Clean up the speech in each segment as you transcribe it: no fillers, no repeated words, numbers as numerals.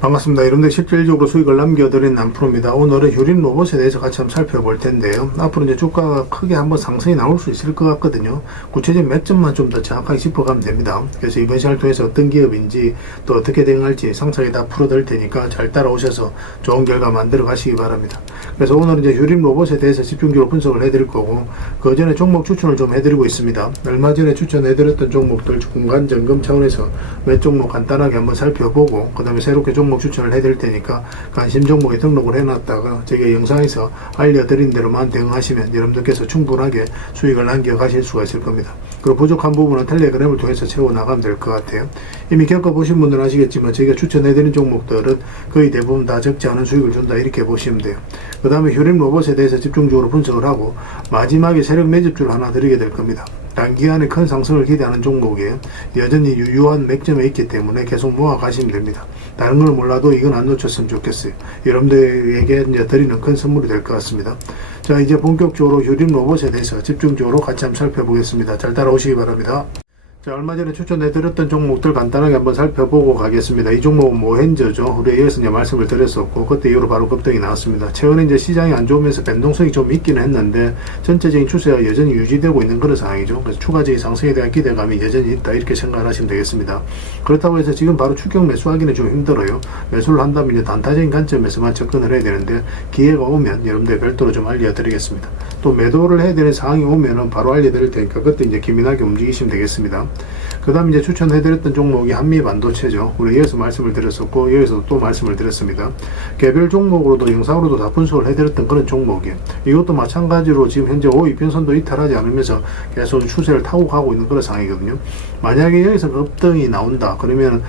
반갑습니다. 여러분들 실질적으로 수익을 남겨드린 남프로입니다. 오늘은 휴림 로봇에 대해서 같이 한번 살펴볼 텐데요. 앞으로 이제 주가가 크게 한번 상승이 나올 수 있을 것 같거든요. 구체적인 맥점만 좀 더 정확하게 짚어가면 됩니다. 그래서 이번 시간을 통해서 어떤 기업인지 또 어떻게 대응할지 상세히 다 풀어드릴 테니까 잘 따라오셔서 좋은 결과 만들어 가시기 바랍니다. 그래서 오늘은 이제 휴림 로봇에 대해서 집중적으로 분석을 해드릴 거고, 그 전에 종목 추천을 좀 해드리고 있습니다. 얼마 전에 추천해드렸던 종목들 중간 점검 차원에서 몇 종목 간단하게 한번 살펴보고, 그 다음에 새롭게 종목 추천을 해드릴 테니까 관심 종목에 등록을 해놨다가 제가 영상에서 알려드린 대로만 대응하시면 여러분들께서 충분하게 수익을 남겨가실 수가 있을 겁니다. 그리고 부족한 부분은 텔레그램을 통해서 채워나가면 될 것 같아요. 이미 겪어보신 분들은 아시겠지만 제가 추천해드린 종목들은 거의 대부분 다 적지 않은 수익을 준다, 이렇게 보시면 돼요. 그 다음에 휴림 로봇에 대해서 집중적으로 분석을 하고 마지막에 세력 매집주를 하나 드리게 될 겁니다. 단기간에 큰 상승을 기대하는 종목이에요. 여전히 유효한 맥점에 있기 때문에 계속 모아 가시면 됩니다. 다른 걸 몰라도 이건 안 놓쳤으면 좋겠어요. 여러분들에게 이제 드리는 큰 선물이 될 것 같습니다. 자, 이제 본격적으로 휴림 로봇에 대해서 집중적으로 같이 한번 살펴보겠습니다. 잘 따라오시기 바랍니다. 자, 얼마 전에 추천해드렸던 종목들 간단하게 한번 살펴보고 가겠습니다. 이 종목은 모헨저죠. 우리 여기서 이제 말씀을 드렸었고, 그때 이후로 바로 급등이 나왔습니다. 최근에 이제 시장이 안 좋으면서 변동성이 좀 있기는 했는데, 전체적인 추세가 여전히 유지되고 있는 그런 상황이죠. 그래서 추가적인 상승에 대한 기대감이 여전히 있다, 이렇게 생각을 하시면 되겠습니다. 그렇다고 해서 지금 바로 추격 매수하기는 좀 힘들어요. 매수를 한다면 이제 단타적인 관점에서만 접근을 해야 되는데, 기회가 오면 여러분들 별도로 좀 알려드리겠습니다. 또 매도를 해야 되는 상황이 오면은 바로 알려드릴 테니까 그때 이제 기민하게 움직이시면 되겠습니다. 그 다음 이제 추천해드렸던 종목이 한미반도체죠. 우리 여기서 말씀을 드렸었고, 여기서 또 말씀을 드렸습니다. 개별 종목으로도 영상으로도 다 분석을 해드렸던 그런 종목이에요. 이것도 마찬가지로 지금 현재 5이평선도 이탈하지 않으면서 계속 추세를 타고 가고 있는 그런 상황이거든요. 만약에 여기서 급등이 나온다 그러면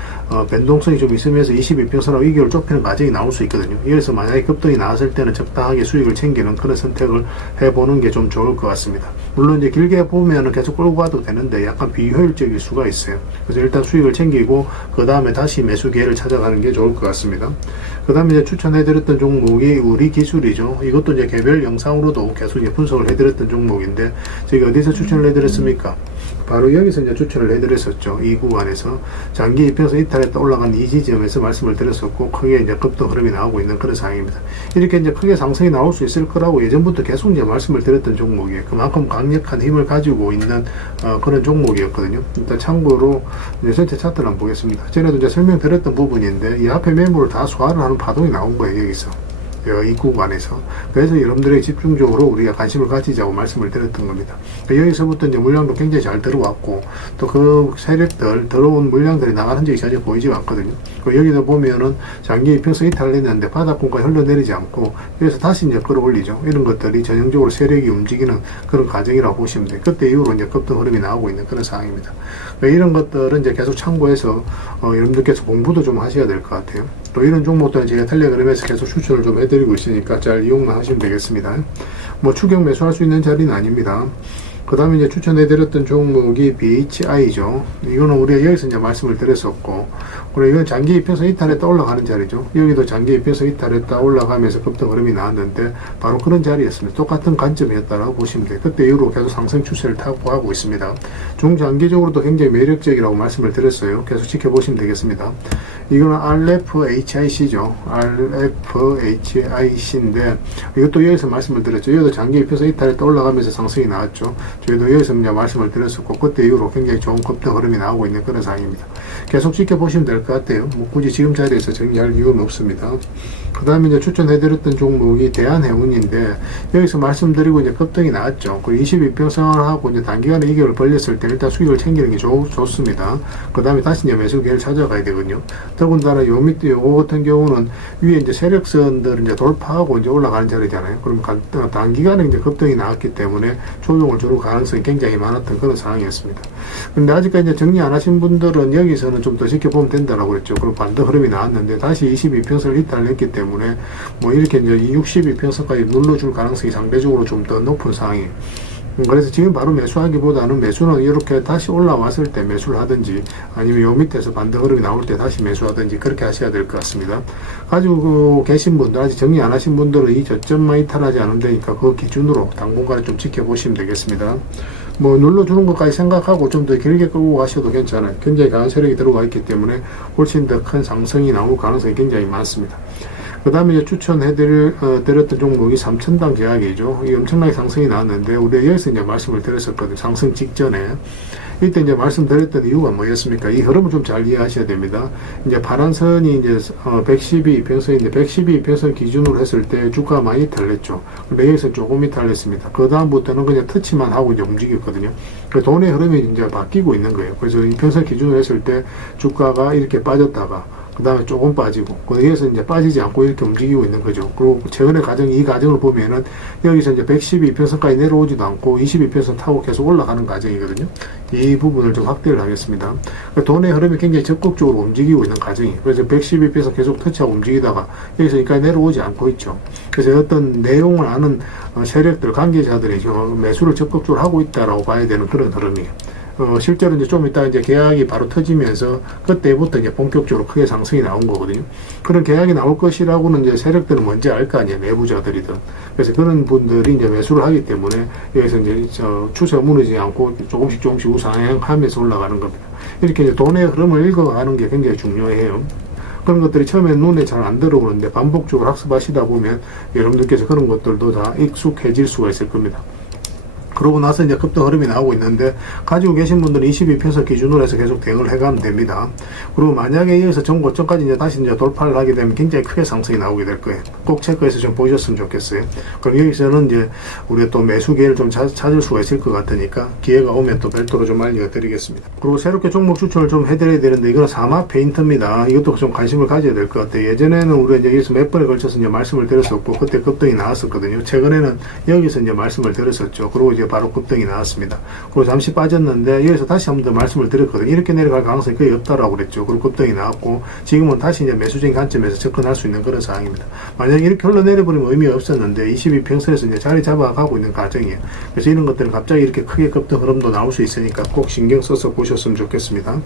변동성이 좀 있으면서 22평선하고 이격을 좁히는 과정이 나올 수 있거든요. 여기서 만약에 급등이 나왔을 때는 적당하게 수익을 챙기는 그런 선택을 해보는 게 좀 좋을 것 같습니다. 물론 이제 길게 보면은 계속 끌고 가도 되는데 약간 비효율적일 수가 있어요. 그래서 일단 수익을 챙기고 그 다음에 다시 매수 기회를 찾아가는 게 좋을 것 같습니다. 그 다음에 이제 추천해드렸던 종목이 우리 기술이죠. 이것도 이제 개별 영상으로도 계속 이제 분석을 해드렸던 종목인데, 제가 어디서 추천을 해드렸습니까? 바로 여기서 이제 추천을 해드렸었죠. 이 구간에서 장기 이평선 이탈했다 올라간 이 지점에서 말씀을 드렸었고, 크게 이제 급등 흐름이 나오고 있는 그런 상황입니다. 이렇게 이제 크게 상승이 나올 수 있을 거라고 예전부터 계속 이제 말씀을 드렸던 종목이에요. 그만큼 강력한 힘을 가지고 있는 그런 종목이었거든요. 일단 참고로 이제 전체 차트를 한번 보겠습니다. 전에도 이제 설명드렸던 부분인데, 이 앞에 매물을 다 소화를 하는 파동이 나온 거예요, 여기서. 이 구간에서. 그래서 여러분들에게 집중적으로 우리가 관심을 가지자고 말씀을 드렸던 겁니다. 여기서부터 이제 물량도 굉장히 잘 들어왔고, 또 그 세력들, 들어온 물량들이 나가는 적이 전혀 보이지가 않거든요. 여기서 보면은 장기 이평선 이탈을 했는데 바닥권까지 흘러내리지 않고, 여기서 다시 이제 끌어올리죠. 이런 것들이 전형적으로 세력이 움직이는 그런 과정이라고 보시면 돼요. 그때 이후로 이제 급등 흐름이 나오고 있는 그런 상황입니다. 이런 것들은 이제 계속 참고해서 여러분들께서 공부도 좀 하셔야 될 것 같아요. 또 이런 종목들은 제가 텔레그램에서 계속 추천을 좀 해드리고 있으니까 잘 이용만 하시면 되겠습니다. 뭐 추격 매수할 수 있는 자리는 아닙니다. 그 다음에 이제 추천해드렸던 종목이 BHI죠. 이거는 우리가 여기서 이제 말씀을 드렸었고, 그리고 이건 장기 이평선 이탈했다 올라가는 자리죠. 여기도 장기 이평선 이탈했다 올라가면서 급등 흐름이 나왔는데, 바로 그런 자리였습니다. 똑같은 관점이었다라고 보시면 돼요. 그때 이후로 계속 상승 추세를 타고 가고 있습니다. 중장기적으로도 굉장히 매력적이라고 말씀을 드렸어요. 계속 지켜보시면 되겠습니다. 이거는 RFHIC죠. RFHIC인데, 이것도 여기서 말씀을 드렸죠. 여기도 장기 이평선 이탈했다 올라가면서 상승이 나왔죠. 저희도 여기서 이제 말씀을 드렸었고, 그때 이후로 굉장히 좋은 급등 흐름이 나오고 있는 그런 상황입니다. 계속 지켜보시면 될 것 같아요. 뭐 굳이 지금 자리에서 정리할 이유는 없습니다. 그 다음에 이제 추천해드렸던 종목이 대한해운인데, 여기서 말씀드리고 이제 급등이 나왔죠. 그 22평선하고 이제 단기간에 이격을 벌렸을 때 일단 수익을 챙기는 게 좋습니다. 그 다음에 다시 이제 매수 기회를 찾아가야 되거든요. 더군다나 요 밑에 요거 같은 경우는 위에 이제 세력선들을 이제 돌파하고 이제 올라가는 자리잖아요. 그럼 단기간에 이제 급등이 나왔기 때문에 조정을 줄 가능성이 굉장히 많았던 그런 상황이었습니다. 근데 아직까지 이제 정리 안 하신 분들은 여기서는 좀 더 지켜보면 된다라고 그랬죠. 그럼 반등 흐름이 나왔는데 다시 22평선을 이탈했기 때문에 뭐 이렇게 이제 62평선까지 눌러줄 가능성이 상대적으로 좀 더 높은 상황이에요. 그래서 지금 바로 매수하기보다는 매수는 이렇게 다시 올라왔을 때 매수를 하든지, 아니면 요 밑에서 반등 흐름이 나올 때 다시 매수하든지 그렇게 하셔야 될 것 같습니다. 가지고 계신 분들, 아직 정리 안 하신 분들은 이 저점만 이탈하지 않으면 되니까 그 기준으로 당분간은 좀 지켜보시면 되겠습니다. 뭐 눌러주는 것까지 생각하고 좀 더 길게 끌고 가셔도 괜찮아요. 굉장히 강한 세력이 들어가 있기 때문에 훨씬 더 큰 상승이 나올 가능성이 굉장히 많습니다. 그 다음에 이제 드렸던 종목이 3,000당 계약이죠. 이게 엄청나게 상승이 나왔는데, 우리가 여기서 이제 말씀을 드렸었거든요. 상승 직전에. 이때 이제 말씀드렸던 이유가 뭐였습니까? 이 흐름을 좀 잘 이해하셔야 됩니다. 이제 파란 선이 이제 112이평선인데 112이평선 기준으로 했을 때 주가가 많이 탈렸죠. 근데 여기서 조금 이탈했습니다. 그 다음부터는 그냥 터치만 하고 이제 움직였거든요. 그 돈의 흐름이 이제 바뀌고 있는 거예요. 그래서 이평선 기준으로 했을 때 주가가 이렇게 빠졌다가 그 다음에 조금 빠지고, 거기에서 이제 빠지지 않고 이렇게 움직이고 있는 거죠. 그리고 최근의 이 과정을 보면은, 여기서 이제 112평선까지 내려오지도 않고, 22평선 타고 계속 올라가는 과정이거든요. 이 부분을 좀 확대를 하겠습니다. 돈의 흐름이 굉장히 적극적으로 움직이고 있는 과정이에요. 그래서 112평선 계속 터치하고 움직이다가, 여기서 여기까지 내려오지 않고 있죠. 그래서 어떤 내용을 아는 세력들, 관계자들이 매수를 적극적으로 하고 있다라고 봐야 되는 그런 흐름이에요. 실제로 이제 좀 이따 이제 계약이 바로 터지면서 그때부터 이제 본격적으로 크게 상승이 나온 거거든요. 그런 계약이 나올 것이라고는 이제 세력들은 먼저 알 거 아니에요. 내부자들이든. 그래서 그런 분들이 이제 매수를 하기 때문에 여기서 이제 추세가 무너지지 않고 조금씩 우상향하면서 올라가는 겁니다. 이렇게 이제 돈의 흐름을 읽어가는 게 굉장히 중요해요. 그런 것들이 처음에 눈에 잘 안 들어오는데 반복적으로 학습하시다 보면 여러분들께서 그런 것들도 다 익숙해질 수가 있을 겁니다. 그러고 나서 이제 급등 흐름이 나오고 있는데, 가지고 계신 분들은 22평선 기준으로 해서 계속 대응을 해가면 됩니다. 그리고 만약에 여기서 전고점까지 이제 다시 이제 돌파를 하게 되면 굉장히 크게 상승이 나오게 될 거예요. 꼭 체크해서 좀 보셨으면 좋겠어요. 그럼 여기서는 이제 우리가 또 매수 기회를 좀 찾을 수가 있을 것 같으니까, 기회가 오면 또 별도로 좀 알려드리겠습니다. 그리고 새롭게 종목 추천을 좀 해드려야 되는데, 이거는 사마 페인트입니다. 이것도 좀 관심을 가져야 될 것 같아요. 예전에는 우리가 이제 여기서 몇 번에 걸쳐서 이제 말씀을 드렸었고, 그때 급등이 나왔었거든요. 최근에는 여기서 이제 말씀을 드렸었죠. 그리고 이제 바로 급등이 나왔습니다. 그리고 잠시 빠졌는데 여기서 다시 한 번 더 말씀을 드렸거든요. 이렇게 내려갈 가능성이 거의 없다라고 그랬죠. 그리고 급등이 나왔고, 지금은 다시 이제 매수적인 관점에서 접근할 수 있는 그런 상황입니다. 만약에 이렇게 흘러내려버리면 의미가 없었는데 22평선에서 이제 자리 잡아가고 있는 과정이에요. 그래서 이런 것들은 갑자기 이렇게 크게 급등 흐름도 나올 수 있으니까 꼭 신경 써서 보셨으면 좋겠습니다.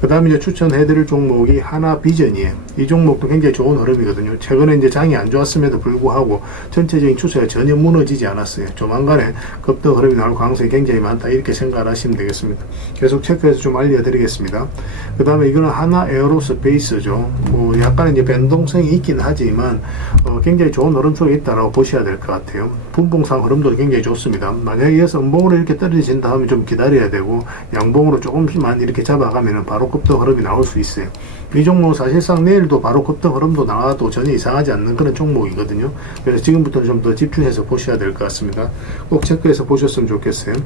그 다음에 이제 추천해드릴 종목이 하나비전이에요. 이 종목도 굉장히 좋은 흐름이거든요. 최근에 이제 장이 안 좋았음에도 불구하고 전체적인 추세가 전혀 무너지지 않았어요. 조만간에 급등 흐름이 나올 가능성이 굉장히 많다, 이렇게 생각을 하시면 되겠습니다. 계속 체크해서 좀 알려드리겠습니다. 그 다음에 이거는 하나 에어로스페이스죠. 뭐 약간 이제 변동성이 있긴 하지만 굉장히 좋은 흐름 속에 있다라고 보셔야 될 것 같아요. 분봉상 흐름도 굉장히 좋습니다. 만약에 이어서 음봉으로 이렇게 떨어진다 하면 좀 기다려야 되고, 양봉으로 조금씩만 이렇게 잡아가면 바로 급등 흐름이 나올 수 있어요. 이 종목은 사실상 내일도 바로 급등 흐름도 나와도 전혀 이상하지 않는 그런 종목이거든요. 그래서 지금부터는 좀 더 집중해서 보셔야 될 것 같습니다. 꼭 체크해서 보셨으면 좋겠어요.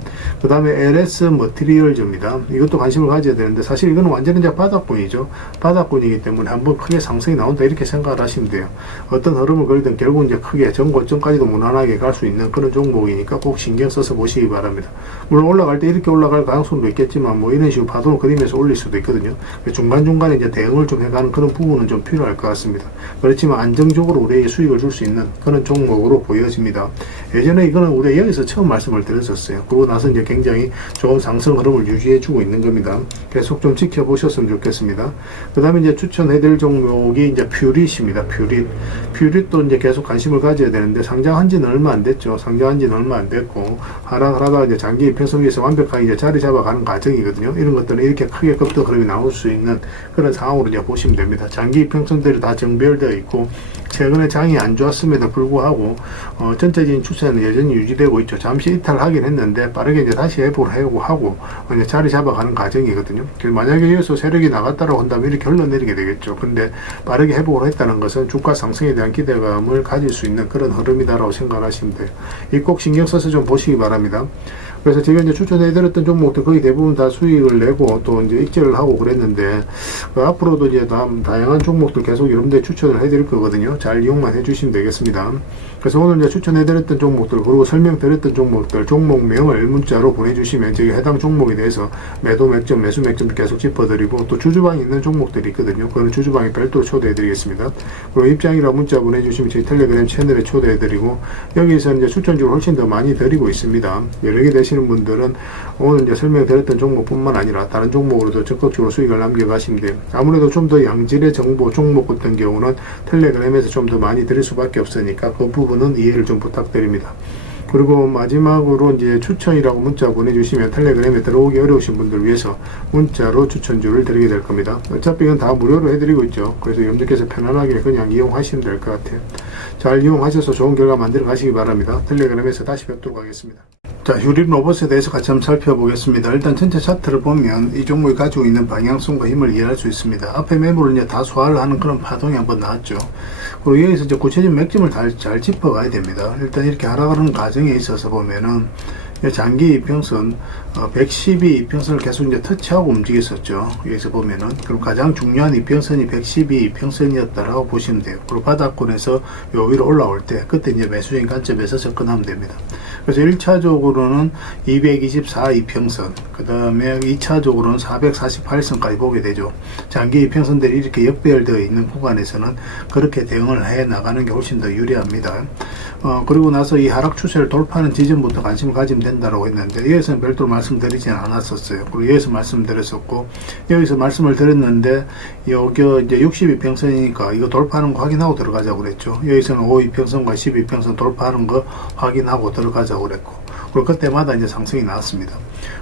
그 다음에 LS 머티리얼즈입니다. 이것도 관심을 가져야 되는데, 사실 이거는 완전히 이제 바닥권이죠. 바닥권이기 때문에 한번 크게 상승이 나온다, 이렇게 생각을 하시면 돼요. 어떤 흐름을 걸든 결국 이제 크게 전고점까지도 무난하게 갈 수 있는 그런 종목이니까 꼭 신경 써서 보시기 바랍니다. 물론 올라갈 때 이렇게 올라갈 가능성도 있겠지만, 뭐 이런 식으로 파동을 그리면서 올릴 수도 있거든요. 중간중간에 이제 대응을 좀 해가는 그런 부분은 좀 필요할 것 같습니다. 그렇지만 안정적으로 우리에게 수익을 줄 수 있는 그런 종목으로 보여집니다. 예전에 이거는 우리가 여기서 처음 말씀을 드렸었어요. 그러고 나서 이제 굉장히 좋은 상승 흐름을 유지해주고 있는 겁니다. 계속 좀 지켜보셨으면 좋겠습니다. 그 다음에 이제 추천해드릴 종목이 이제 퓨릿입니다. 퓨릿도 이제 계속 관심을 가져야 되는데, 상장한 지는 얼마 안 됐죠. 상장한 지는 얼마 안 됐고, 하락하다가 이제 장기 이평선에서 완벽하게 이제 자리 잡아가는 과정이거든요. 이런 것들은 이렇게 크게 급등 흐름이 나올 수 있는 그런 상황으로 이제 보시면 됩니다. 장기 이평선들이 다 정비되어 있고, 최근에 장이 안 좋았음에도 불구하고 전체적인 추세는 여전히 유지되고 있죠. 잠시 이탈하긴 했는데 빠르게 이제 다시 회복을 하고 이제 자리 잡아가는 과정이거든요. 그래서 만약에 여기서 세력이 나갔다라고 한다면 이렇게 흘러내리게 되겠죠. 근데 빠르게 회복을 했다는 것은 주가 상승에 대한 기대감을 가질 수 있는 그런 흐름이다라고 생각하시면 돼요. 이 꼭 신경 써서 좀 보시기 바랍니다. 그래서 제가 이제 추천해드렸던 종목들 거의 대부분 다 수익을 내고 또 이제 익절을 하고 그랬는데, 앞으로도 이제 다양한 종목들 계속 여러분들 추천을 해드릴 거거든요. 잘 이용만 해주시면 되겠습니다. 그래서 오늘 이제 추천해드렸던 종목들, 그리고 설명드렸던 종목들, 종목명을 문자로 보내주시면 저희 해당 종목에 대해서 매도 맥점, 매수 맥점을 계속 짚어드리고, 또 주주방이 있는 종목들이 있거든요. 그거는 주주방에 별도로 초대해드리겠습니다. 그리고 입장이라 문자 보내주시면 저희 텔레그램 채널에 초대해드리고, 여기서 이제 추천주를 훨씬 더 많이 드리고 있습니다. 여러 개 되시는 분들은 오늘 이제 설명드렸던 종목뿐만 아니라 다른 종목으로도 적극적으로 수익을 남겨가시면 돼요. 아무래도 좀 더 양질의 정보 종목 같은 경우는 텔레그램에서 좀 더 많이 드릴 수밖에 없으니까 그 부분은 이해를 좀 부탁드립니다. 그리고 마지막으로 이제 추천이라고 문자 보내주시면 텔레그램에 들어오기 어려우신 분들 위해서 문자로 추천주를 드리게 될 겁니다. 어차피 이건 다 무료로 해드리고 있죠. 그래서 여러분들께서 편안하게 그냥 이용하시면 될 것 같아요. 잘 이용하셔서 좋은 결과 만들어 가시기 바랍니다. 텔레그램에서 다시 뵙도록 하겠습니다. 자, 휴림 로봇에 대해서 같이 한번 살펴보겠습니다. 일단 전체 차트를 보면 이 종목이 가지고 있는 방향성과 힘을 이해할 수 있습니다. 앞에 매물을 이제 다 소화를 하는 그런 파동이 한번 나왔죠. 그리고 여기서 이제 구체적인 맥점을 잘 짚어가야 됩니다. 일단 이렇게 하락하는 과정에 있어서 보면은 장기 이평선 112 이평선을 계속 이제 터치하고 움직였었죠. 여기서 보면은 그럼 가장 중요한 이평선이 112 이평선이었다라고 보시면 돼요. 그리고 바닥권에서 요 위로 올라올 때 그때 이제 매수적인 관점에서 접근하면 됩니다. 그래서 1차적으로는 224 이평선, 그 다음에 2차적으로는 448선까지 보게 되죠. 장기 이평선들이 이렇게 역배열되어 있는 구간에서는 그렇게 대응을 해 나가는 게 훨씬 더 유리합니다. 그리고 나서 이 하락 추세를 돌파하는 지점부터 관심을 가지면 된다고 했는데 여기서는 별도로 말씀드리지는 않았었어요. 그리고 여기서 말씀드렸었고 여기서 말씀을 드렸는데 여기 이제 62평선이니까 이거 돌파하는 거 확인하고 들어가자고 그랬죠. 여기서는 5이평선과 12평선 돌파하는 거 확인하고 들어가자고 그랬고 그리고 그때마다 이제 상승이 나왔습니다.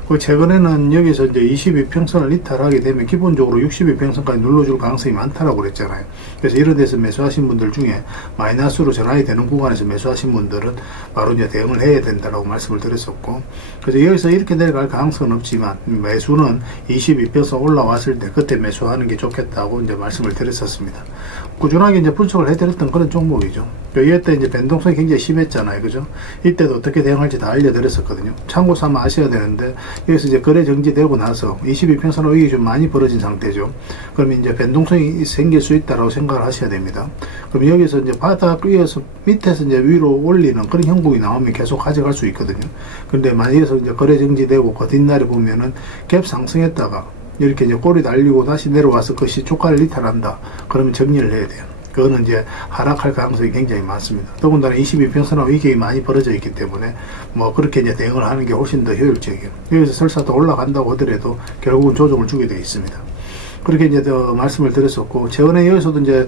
그리고 최근에는 여기서 이제 22평선을 이탈하게 되면 기본적으로 62평선까지 눌러줄 가능성이 많다라고 그랬잖아요. 그래서 이런 데서 매수하신 분들 중에 마이너스로 전환이 되는 구간에서 매수하신 분들은 바로 이제 대응을 해야 된다라고 말씀을 드렸었고, 그래서 여기서 이렇게 내려갈 가능성은 없지만 매수는 22평선 올라왔을 때 그때 매수하는 게 좋겠다고 이제 말씀을 드렸었습니다. 꾸준하게 이제 분석을 해드렸던 그런 종목이죠. 이때 이제 변동성이 굉장히 심했잖아요. 그죠? 이때도 어떻게 대응할지 다 알려드렸었거든요. 참고 삼아 아셔야 되는데, 여기서 이제 거래 정지되고 나서 22평선 의익이 좀 많이 벌어진 상태죠. 그러면 이제 변동성이 생길 수 있다라고 생각을 하셔야 됩니다. 그럼 여기서 이제 바닥 위에서 밑에서 이제 위로 올리는 그런 형국이 나오면 계속 가져갈 수 있거든요. 근데 만약에서 이제 거래 정지되고 그 뒷날에 보면은 갭 상승했다가 이렇게 이제 꼬리 달리고 다시 내려와서 그것이 주가를 이탈한다. 그러면 정리를 해야 돼요. 그거는 이제 하락할 가능성이 굉장히 많습니다. 더군다나 22평선하고 위격이 많이 벌어져 있기 때문에 뭐 그렇게 이제 대응을 하는 게 훨씬 더 효율적이에요. 여기서 설사 더 올라간다고 하더라도 결국은 조정을 주게 되어 있습니다. 그렇게 이제 더 말씀을 드렸었고, 최근에 여기서도 이제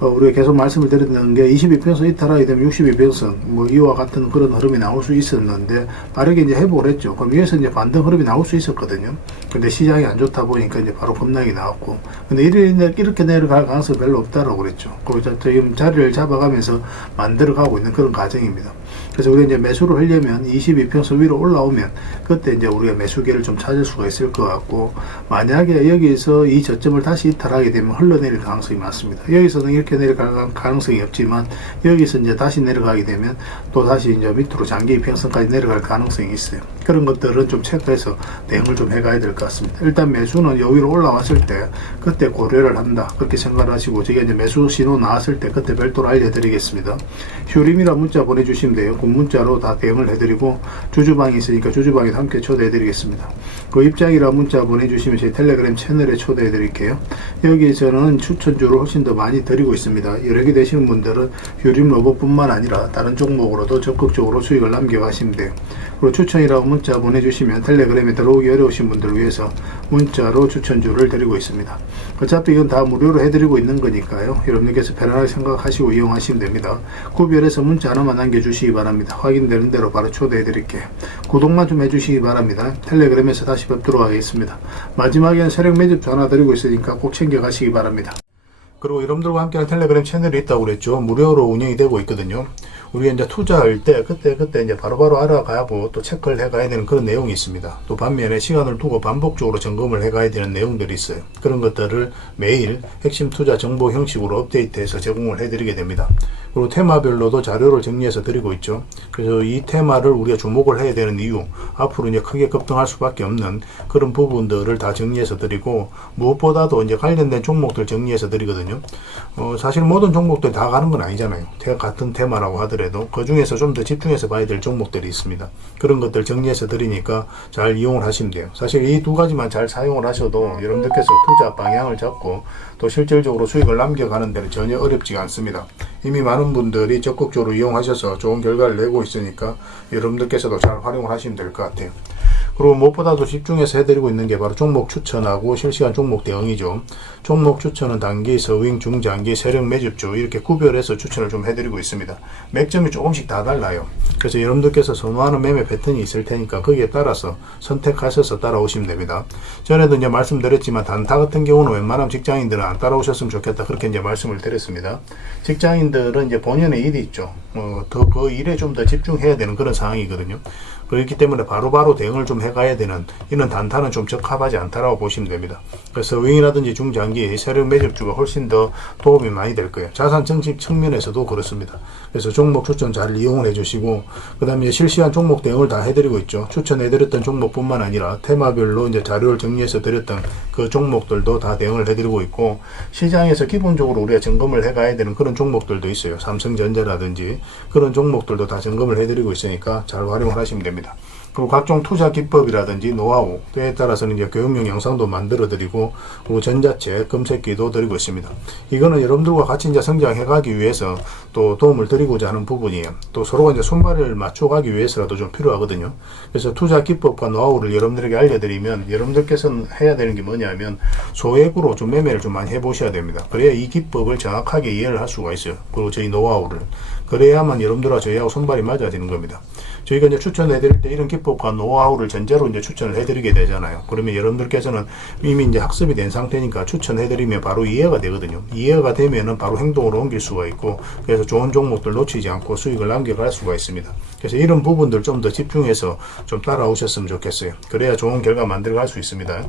우리가 계속 말씀을 드렸던 게 22평선 이탈하게 되면 62평선 뭐 이와 같은 그런 흐름이 나올 수 있었는데 빠르게 이제 회복을 했죠. 그럼 여기서 이제 반등 흐름이 나올 수 있었거든요. 근데 시장이 안 좋다 보니까 이제 바로 급락이 나왔고, 근데 이렇게 내려갈 가능성이 별로 없다라고 그랬죠. 그리고 지금 자리를 잡아가면서 만들어가고 있는 그런 과정입니다. 그래서 우리가 이제 매수를 하려면 22평선 위로 올라오면 그때 이제 우리가 매수기를 좀 찾을 수가 있을 것 같고, 만약에 여기서 이 저점을 다시 이탈하게 되면 흘러내릴 가능성이 많습니다. 여기서는 이렇게 내려갈 가능성이 없지만 여기서 이제 다시 내려가게 되면 또 다시 이제 밑으로 장기 이평선까지 내려갈 가능성이 있어요. 그런 것들은 좀 체크해서 대응을 좀 해가야 될 것 같습니다. 일단 매수는 요 위로 올라왔을 때 그때 고려를 한다 그렇게 생각을 하시고, 저게 이제 매수 신호 나왔을 때 그때 별도로 알려드리겠습니다. 휴림이라 문자 보내주시면 돼요. 그 문자로 다 대응을 해드리고, 주주방이 있으니까 주주방에도 함께 초대해드리겠습니다. 그 입장이라 문자 보내주시면 제 텔레그램 채널에 초대해드릴게요. 여기에서는 추천주를 훨씬 더 많이 드리고 있습니다. 여러 개 되시는 분들은 휴림 로봇뿐만 아니라 다른 종목으로도 적극적으로 수익을 남겨가시면 돼요. 그리고 추천이라고 문자 보내주시면 텔레그램에 들어오기 어려우신 분들을 위해서 문자로 추천주를 드리고 있습니다. 어차피 이건 다 무료로 해드리고 있는 거니까요. 여러분들께서 편안하게 생각하시고 이용하시면 됩니다. 구별해서 문자 하나만 남겨주시기 바랍니다. 확인되는 대로 바로 초대해드릴게요. 구독만 좀 해주시기 바랍니다. 텔레그램에서 다시 뵙도록 하겠습니다. 마지막에는 세력 매집 전화 드리고 있으니까 꼭 챙겨가시기 바랍니다. 그리고 여러분들과 함께하는 텔레그램 채널이 있다고 그랬죠. 무료로 운영이 되고 있거든요. 우리가 이제 투자할 때 그때 이제 바로바로 알아가고 또 체크를 해가야 되는 그런 내용이 있습니다. 또 반면에 시간을 두고 반복적으로 점검을 해가야 되는 내용들이 있어요. 그런 것들을 매일 핵심 투자 정보 형식으로 업데이트해서 제공을 해드리게 됩니다. 그리고 테마별로도 자료를 정리해서 드리고 있죠. 그래서 이 테마를 우리가 주목을 해야 되는 이유, 앞으로 이제 크게 급등할 수밖에 없는 그런 부분들을 다 정리해서 드리고, 무엇보다도 이제 관련된 종목들 정리해서 드리거든요. 사실 모든 종목들 다 가는 건 아니잖아요. 같은 테마라고 하더라도 그 중에서 좀 더 집중해서 봐야 될 종목들이 있습니다. 그런 것들 정리해서 드리니까 잘 이용을 하시면 돼요. 사실 이 두 가지만 잘 사용을 하셔도 여러분들께서 투자 방향을 잡고 또 실질적으로 수익을 남겨가는 데는 전혀 어렵지가 않습니다. 이미 많은 분들이 적극적으로 이용하셔서 좋은 결과를 내고 있으니까 여러분들께서도 잘 활용을 하시면 될 것 같아요. 그리고 무엇보다도 집중해서 해드리고 있는 게 바로 종목 추천하고 실시간 종목 대응이죠. 종목 추천은 단기, 서윙, 중장기, 세력 매집주 이렇게 구별해서 추천을 좀 해드리고 있습니다. 맥점이 조금씩 다 달라요. 그래서 여러분들께서 선호하는 매매 패턴이 있을 테니까 거기에 따라서 선택하셔서 따라오시면 됩니다. 전에도 이제 말씀드렸지만 단타 같은 경우는 웬만하면 직장인들은 안 따라오셨으면 좋겠다 그렇게 이제 말씀을 드렸습니다. 직장인들은 이제 본연의 일이 있죠. 더 그 일에 좀 더 집중해야 되는 그런 상황이거든요. 그렇기 때문에 바로바로 대응을 좀 해가야 되는 이런 단타는 좀 적합하지 않다라고 보시면 됩니다. 그래서 서윙이라든지 중장기 세력 매집주가 훨씬 더 도움이 많이 될 거예요. 자산 증식 측면에서도 그렇습니다. 그래서 종목 추천 잘 이용을 해주시고 그 다음에 실시간 종목 대응을 다 해드리고 있죠. 추천해드렸던 종목뿐만 아니라 테마별로 이제 자료를 정리해서 드렸던 그 종목들도 다 대응을 해드리고 있고 시장에서 기본적으로 우리가 점검을 해가야 되는 그런 종목들도 있어요. 삼성전자라든지 그런 종목들도 다 점검을 해드리고 있으니까 잘 활용을 하시면 됩니다. 그리고 각종 투자 기법이라든지 노하우, 때에 따라서는 이제 교육용 영상도 만들어 드리고, 그리고 전자책, 검색기도 드리고 있습니다. 이거는 여러분들과 같이 이제 성장해 가기 위해서 또 도움을 드리고자 하는 부분이에요. 또 서로가 이제 손발을 맞춰 가기 위해서라도 좀 필요하거든요. 그래서 투자 기법과 노하우를 여러분들에게 알려드리면 여러분들께서는 해야 되는 게 뭐냐면 소액으로 좀 매매를 좀 많이 해보셔야 됩니다. 그래야 이 기법을 정확하게 이해를 할 수가 있어요. 그리고 저희 노하우를. 그래야만 여러분들과 저희하고 손발이 맞아지는 겁니다. 저희가 이제 추천해드릴 때 이런 기법과 노하우를 전제로 이제 추천을 해드리게 되잖아요. 그러면 여러분들께서는 이미 이제 학습이 된 상태니까 추천해드리면 바로 이해가 되거든요. 이해가 되면은 바로 행동으로 옮길 수가 있고, 그래서 좋은 종목들 놓치지 않고 수익을 남겨갈 수가 있습니다. 그래서 이런 부분들 좀 더 집중해서 좀 따라오셨으면 좋겠어요. 그래야 좋은 결과 만들어갈 수 있습니다.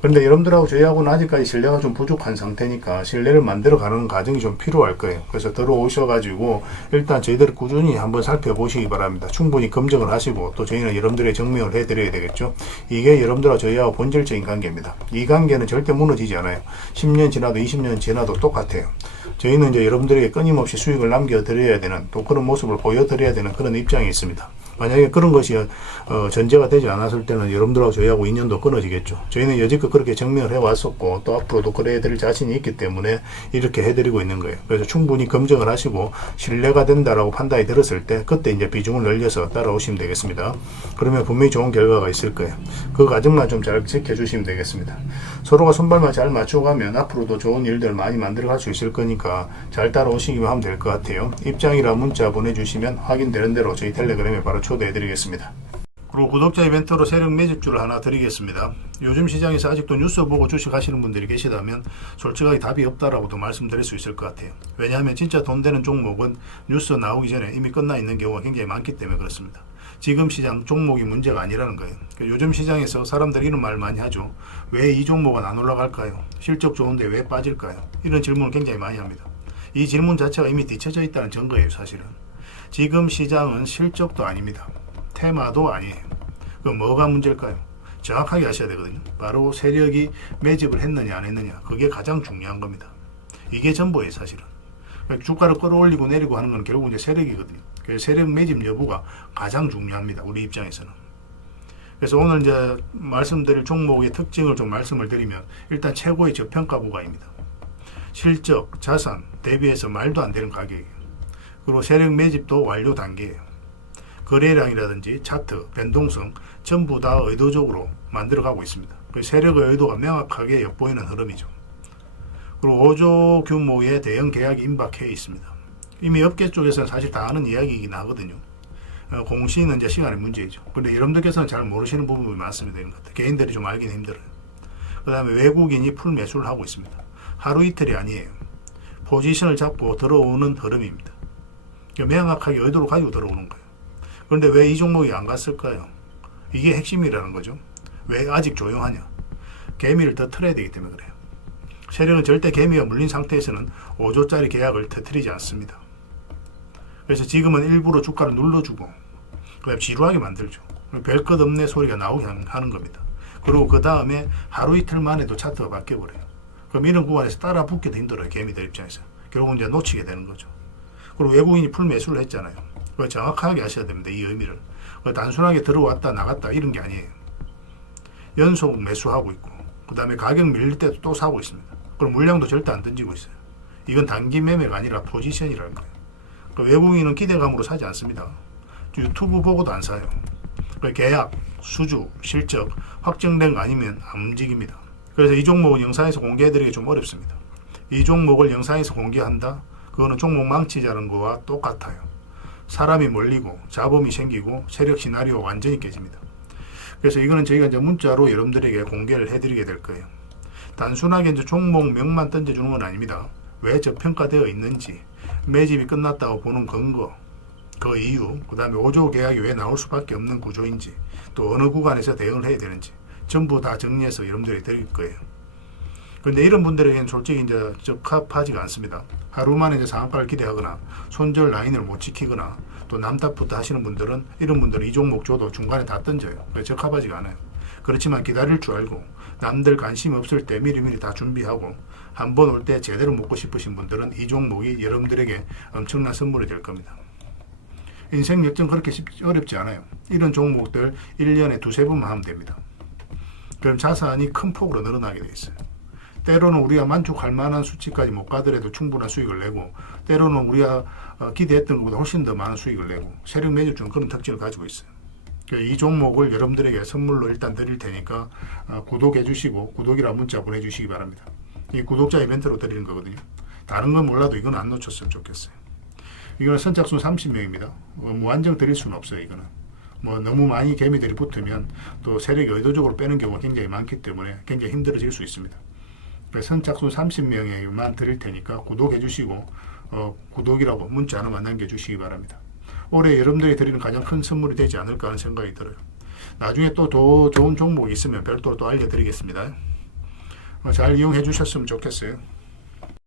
그런데 여러분들하고 저희하고는 아직까지 신뢰가 좀 부족한 상태니까 신뢰를 만들어가는 과정이 좀 필요할 거예요. 그래서 들어오셔가지고 일단 저희들을 꾸준히 한번 살펴보시기 바랍니다. 충분히 검증을 하시고 또 저희는 여러분들의 증명을 해드려야 되겠죠. 이게 여러분들과 저희하고 본질적인 관계입니다. 이 관계는 절대 무너지지 않아요. 10년 지나도 20년 지나도 똑같아요. 저희는 이제 여러분들에게 끊임없이 수익을 남겨드려야 되는 또 그런 모습을 보여드려야 되는 그런 입장이 있습니다. 만약에 그런 것이 전제가 되지 않았을 때는 여러분들하고 저희하고 인연도 끊어지겠죠. 저희는 여지껏 그렇게 증명을 해왔었고 또 앞으로도 그래 해드릴 자신이 있기 때문에 이렇게 해드리고 있는 거예요. 그래서 충분히 검증을 하시고 신뢰가 된다라고 판단이 들었을 때 그때 이제 비중을 늘려서 따라오시면 되겠습니다. 그러면 분명히 좋은 결과가 있을 거예요. 그 과정만 좀 잘 지켜주시면 되겠습니다. 서로가 손발만 잘 맞춰가면 앞으로도 좋은 일들 많이 만들어갈 수 있을 거니까 잘 따라오시기만 하면 될 것 같아요. 입장이라 문자 보내주시면 확인되는 대로 저희 텔레그램에 바로 초대해드리겠습니다. 그리고 구독자 이벤트로 세력 매집주를 하나 드리겠습니다. 요즘 시장에서 아직도 뉴스 보고 주식 하시는 분들이 계시다면 솔직하게 답이 없다라고도 말씀드릴 수 있을 것 같아요. 왜냐하면 진짜 돈 되는 종목은 뉴스 나오기 전에 이미 끝나 있는 경우가 굉장히 많기 때문에 그렇습니다. 지금 시장 종목이 문제가 아니라는 거예요. 요즘 시장에서 사람들이 이런 말을 많이 하죠. 왜 이 종목은 안 올라갈까요? 실적 좋은데 왜 빠질까요? 이런 질문을 굉장히 많이 합니다. 이 질문 자체가 이미 뒤쳐져 있다는 증거예요. 사실은 지금 시장은 실적도 아닙니다. 테마도 아니에요. 그럼 뭐가 문제일까요? 정확하게 아셔야 되거든요. 바로 세력이 매집을 했느냐 안 했느냐, 그게 가장 중요한 겁니다. 이게 전부예요. 사실은 주가를 끌어올리고 내리고 하는 건 결국 이제 세력이거든요. 그래서 세력 매집 여부가 가장 중요합니다. 우리 입장에서는. 그래서 오늘 이제 말씀드릴 종목의 특징을 좀 말씀을 드리면 일단 최고의 저평가 구간입니다. 실적, 자산 대비해서 말도 안 되는 가격이에요. 그리고 세력 매집도 완료 단계예요. 거래량이라든지 차트, 변동성 전부 다 의도적으로 만들어가고 있습니다. 그 세력의 의도가 명확하게 엿보이는 흐름이죠. 그리고 5조 규모의 대형 계약이 임박해 있습니다. 이미 업계 쪽에서는 사실 다 아는 이야기이긴 하거든요. 공시는 이제 시간의 문제이죠. 그런데 여러분들께서는 잘 모르시는 부분이 많습니다. 이런 것들. 개인들이 좀 알긴 힘들어요. 그 다음에 외국인이 풀 매수를 하고 있습니다. 하루 이틀이 아니에요. 포지션을 잡고 들어오는 흐름입니다. 명확하게 의도를 가지고 들어오는 거예요. 그런데 왜 이 종목이 안 갔을까요? 이게 핵심이라는 거죠. 왜 아직 조용하냐? 개미를 더 틀어야 되기 때문에 그래요. 세력은 절대 개미가 물린 상태에서는 5조짜리 계약을 터뜨리지 않습니다. 그래서 지금은 일부러 주가를 눌러주고 그다음에 지루하게 만들죠. 별 것 없네 소리가 나오게 하는 겁니다. 그리고 그 다음에 하루 이틀 만에도 차트가 바뀌어버려요. 그럼 이런 구간에서 따라 붙기도 힘들어요. 개미들 입장에서. 결국은 이제 놓치게 되는 거죠. 그리고 외국인이 풀 매수를 했잖아요. 그걸 정확하게 아셔야 됩니다. 이 의미를. 단순하게 들어왔다 나갔다 이런 게 아니에요. 연속 매수하고 있고 그 다음에 가격 밀릴 때도 또 사고 있습니다. 그럼 물량도 절대 안 던지고 있어요. 이건 단기 매매가 아니라 포지션이라는 거예요. 외국인은 기대감으로 사지 않습니다. 유튜브 보고도 안 사요. 계약, 수주, 실적 확정된 거 아니면 안 움직입니다. 그래서 이 종목은 영상에서 공개해드리기 좀 어렵습니다. 이 종목을 영상에서 공개한다? 그거는 종목 망치자는 거와 똑같아요. 사람이 몰리고 잡음이 생기고 세력 시나리오가 완전히 깨집니다. 그래서 이거는 저희가 이제 문자로 여러분들에게 공개를 해드리게 될 거예요. 단순하게 이제 종목명만 던져주는 건 아닙니다. 왜 저평가되어 있는지, 매집이 끝났다고 보는 근거, 그 이유, 그 다음에 5조 계약이 왜 나올 수밖에 없는 구조인지, 또 어느 구간에서 대응을 해야 되는지 전부 다 정리해서 여러분들이 드릴 거예요. 그런데 이런 분들에게는 솔직히 이제 적합하지가 않습니다. 하루 만에 이제 상한가를 기대하거나 손절 라인을 못 지키거나 또 남탓부터 하시는 분들은, 이런 분들은 이 종목 줘도 중간에 다 던져요. 적합하지가 않아요. 그렇지만 기다릴 줄 알고 남들 관심 없을 때 미리미리 다 준비하고 한 번 올 때 제대로 먹고 싶으신 분들은 이 종목이 여러분들에게 엄청난 선물이 될 겁니다. 인생 역전 그렇게 어렵지 않아요. 이런 종목들 1년에 두세 번만 하면 됩니다. 그럼 자산이 큰 폭으로 늘어나게 돼 있어요. 때로는 우리가 만족할 만한 수치까지 못 가더라도 충분한 수익을 내고, 때로는 우리가 기대했던 것보다 훨씬 더 많은 수익을 내고, 세력 매집주는 그런 특징을 가지고 있어요. 이 종목을 여러분들에게 선물로 일단 드릴 테니까 구독해 주시고 구독이라 문자 보내주시기 바랍니다. 이 구독자 이벤트로 드리는 거거든요. 다른 건 몰라도 이건 안 놓쳤으면 좋겠어요. 이거는 선착순 30명입니다. 무한정 드릴 수는 없어요. 이거는 너무 많이 개미들이 붙으면 또 세력이 의도적으로 빼는 경우가 굉장히 많기 때문에 굉장히 힘들어질 수 있습니다. 선착순 30명에만 드릴 테니까 구독해 주시고 구독이라고 문자 하나만 남겨주시기 바랍니다. 올해 여러분들이 드리는 가장 큰 선물이 되지 않을까 하는 생각이 들어요. 나중에 또 더 좋은 종목이 있으면 별도로 또 알려드리겠습니다. 잘 이용해 주셨으면 좋겠어요.